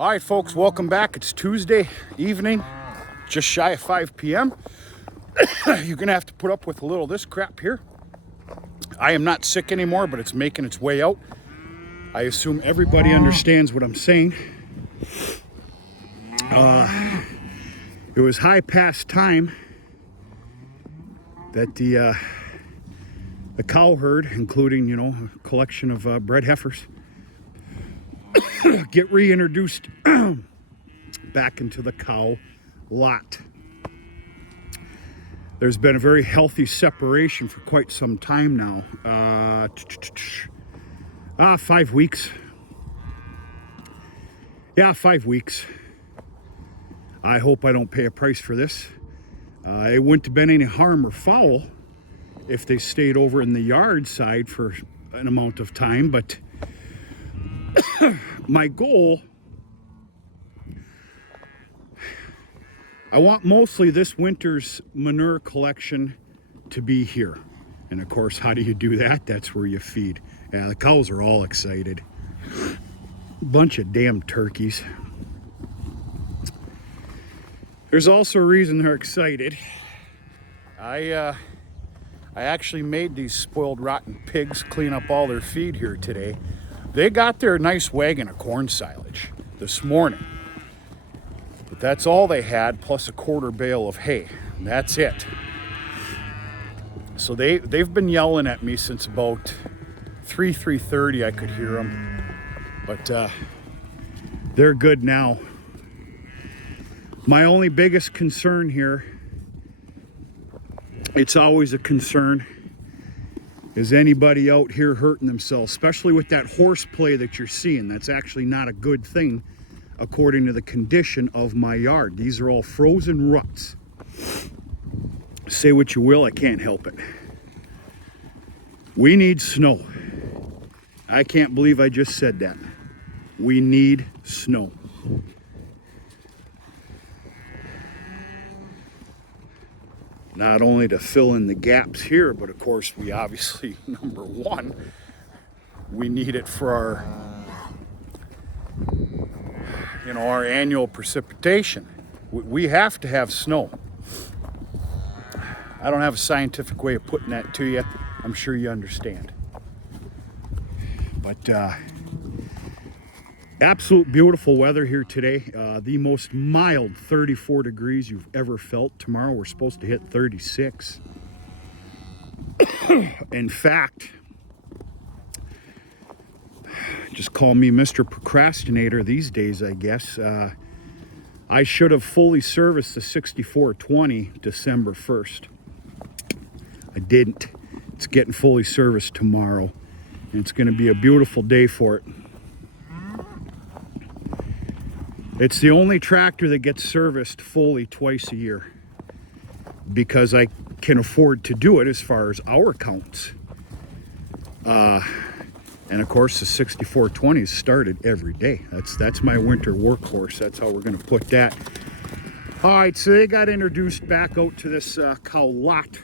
All right, folks, welcome back. It's Tuesday evening, just shy of 5 p.m. You're going to have to put up with a little of this crap here. I am not sick anymore, but it's making its way out. I assume everybody understands what I'm saying. It was high past time that the cow herd, including, a collection of bred heifers, get reintroduced back into the cow lot. There's been a very healthy separation for quite some time now. 5 weeks. Yeah, 5 weeks. I hope I don't pay a price for this. It wouldn't have been any harm or foul if they stayed over in the yard side for an amount of time, but my goal, I want mostly this winter's manure collection to be here. And of course, how do you do that? That's where you feed. Yeah, the cows are all excited. Bunch of damn turkeys. There's also a reason they're excited. I actually made these spoiled rotten pigs clean up all their feed here today. They got their nice wagon of corn silage this morning. But that's all they had, plus a quarter bale of hay. And that's it. So they've been yelling at me since about 3:30. I could hear them. But they're good now. My only biggest concern here, it's always a concern, is anybody out here hurting themselves, especially with that horseplay that you're seeing. That's actually not a good thing according to the condition of my yard. These are all frozen ruts. Say what you will, I can't help it. We need snow. I can't believe I just said that. We need snow. Not only to fill in the gaps here, but of course we obviously, number one, we need it for our annual precipitation. We have to have snow. I don't have a scientific way of putting that to you. I'm sure you understand. But absolute beautiful weather here today. The most mild 34 degrees you've ever felt. Tomorrow we're supposed to hit 36. In fact, just call me Mr. Procrastinator these days, I guess. I should have fully serviced the 6420 December 1st. I didn't. It's getting fully serviced tomorrow, and it's going to be a beautiful day for it. It's the only tractor that gets serviced fully twice a year because I can afford to do it as far as hour counts. And of course, the 6420 is started every day. That's my winter workhorse. That's how we're going to put that. All right, so they got introduced back out to this cow lot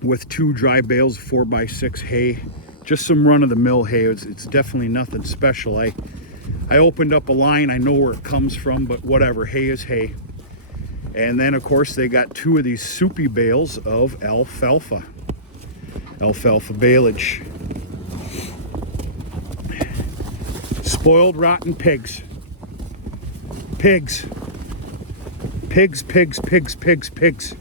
with 2 dry bales of 4x6 hay. Just some run-of-the-mill hay. It's definitely nothing special. I opened up a line. I know where it comes from, but whatever. Hay is hay. And then, of course, they got 2 of these soupy bales of alfalfa. Alfalfa baleage. Spoiled rotten pigs. Pigs. Pigs, pigs, pigs, pigs, pigs.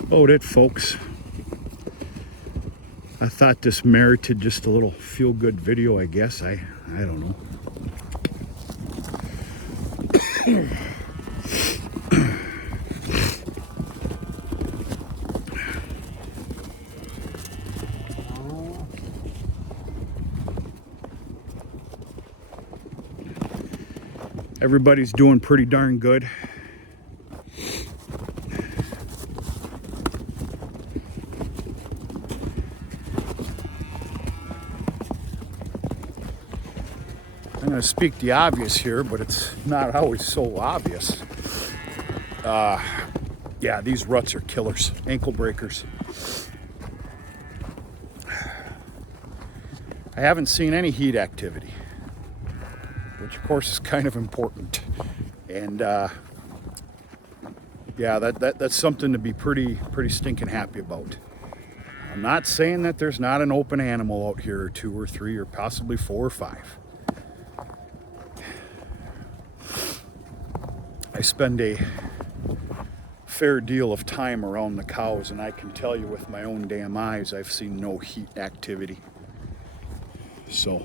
About it, folks. I thought this merited just a little feel-good video, I guess. I don't know. Everybody's doing pretty darn good. going to speak the obvious here, but it's not always so obvious. Yeah, these ruts are killers, ankle breakers. I haven't seen any heat activity, which of course is kind of important. And yeah, that's something to be pretty stinking happy about. I'm not saying that there's not an open animal out here, or 2 or 3 or possibly 4 or 5. I spend a fair deal of time around the cows, and I can tell you with my own damn eyes, I've seen no heat activity. So,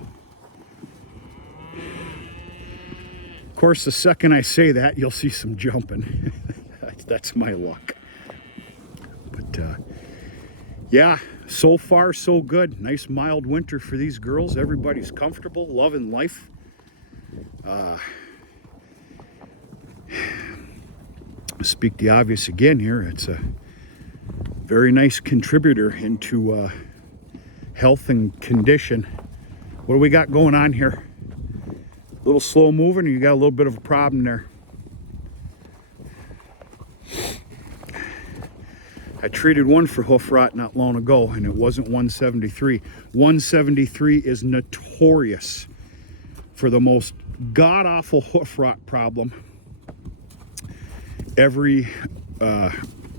of course, the second I say that, you'll see some jumping. That's my luck. But yeah, so far so good. Nice mild winter for these girls. Everybody's comfortable, loving life. Speak the obvious again here. It's a very nice contributor into health and condition. What do we got going on here? A little slow moving, or you got a little bit of a problem there? I treated one for hoof rot not long ago, and it wasn't 173. 173 is notorious for the most god-awful hoof rot problem every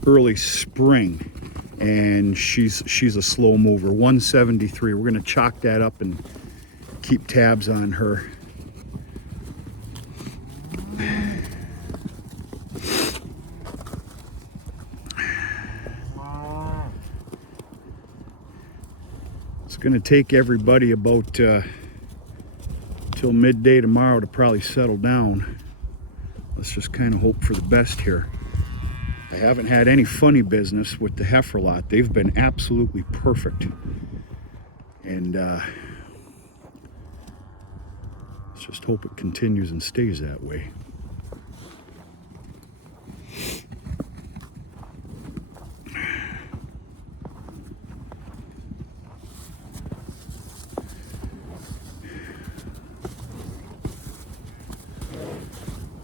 early spring, and she's a slow mover. 173. We're gonna chalk that up and keep tabs on her. It's gonna take everybody about till midday tomorrow to probably settle down. Let's just kind of hope for the best here. I haven't had any funny business with the heifer lot. They've been absolutely perfect. And let's just hope it continues and stays that way.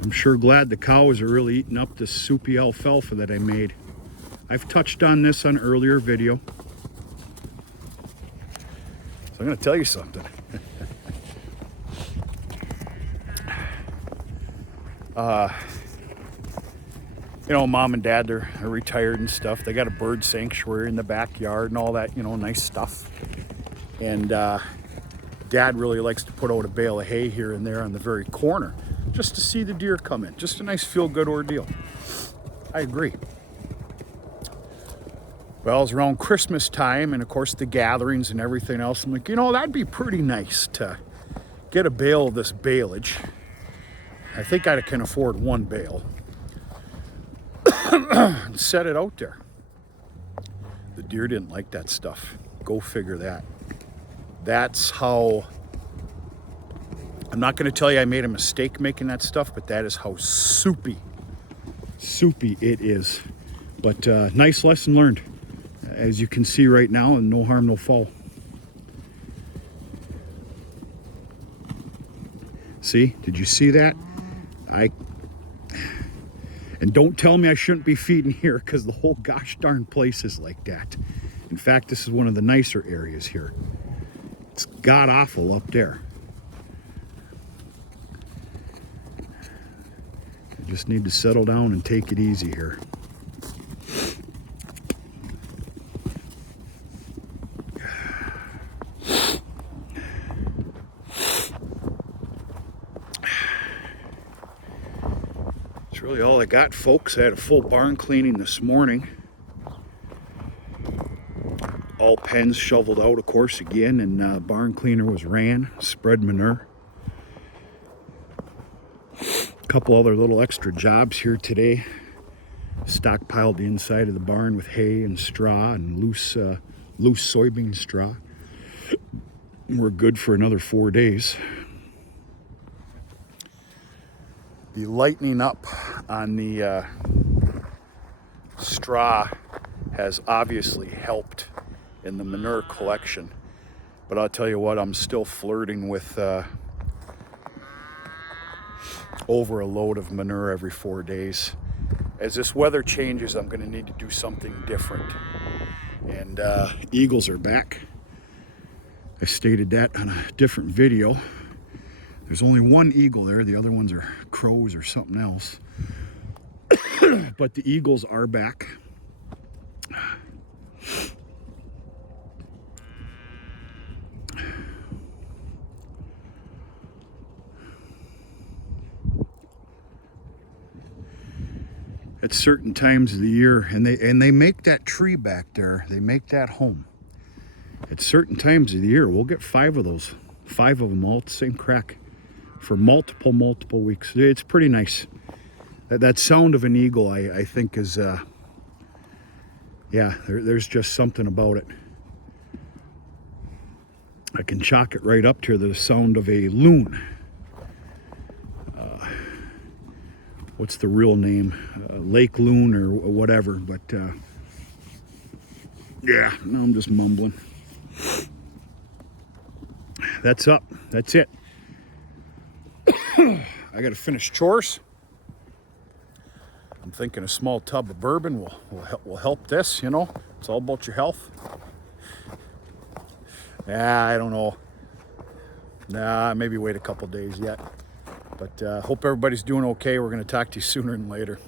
I'm sure glad the cows are really eating up this soupy alfalfa that I made. I've touched on this on an earlier video. So I'm going to tell you something. You know, mom and dad, they're retired and stuff. They got a bird sanctuary in the backyard and all that, you know, nice stuff. And dad really likes to put out a bale of hay here and there on the very corner, just to see the deer come in. Just a nice feel-good ordeal. I agree. Well, it's around Christmas time, and of course the gatherings and everything else. I'm like, you know, that'd be pretty nice to get a bale of this baleage. I think I can afford 1 bale. And set it out there. The deer didn't like that stuff. Go figure that. That's how... I'm not going to tell you I made a mistake making that stuff, but that is how soupy it is. But nice lesson learned, as you can see right now, and no harm, no foul. See, did you see that? And don't tell me I shouldn't be feeding here, because the whole gosh darn place is like that. In fact, this is one of the nicer areas here. It's god awful up there. I just need to settle down and take it easy here. That's really all I got, folks. I had a full barn cleaning this morning. All pens shoveled out, of course, again, and barn cleaner was ran, spread manure. A couple other little extra jobs here today. Stockpiled the inside of the barn with hay and straw and loose soybean straw. We're good for another 4 days. The lightening up on the straw has obviously helped in the manure collection, but I'll tell you what, I'm still flirting with over a load of manure every 4 days. As this weather changes, I'm going to need to do something different. And eagles are back. I stated that on a different video. There's only one eagle there. The other ones are crows or something else. But the eagles are back. At certain times of the year, and they make that tree back there, they make that home. At certain times of the year, we'll get 5 of those, 5 of them all at the same crack for multiple weeks. It's pretty nice. That sound of an eagle, I think is, yeah, there's just something about it. I can chalk it right up to the sound of a loon. What's the real name? Lake loon or whatever, but yeah, no, I'm just mumbling. That's up. That's it. I got to finish chores. I'm thinking a small tub of bourbon will help this, you know. It's all about your health. Yeah, I don't know. Nah, maybe wait a couple days yet. But hope everybody's doing okay. We're going to talk to you sooner than later.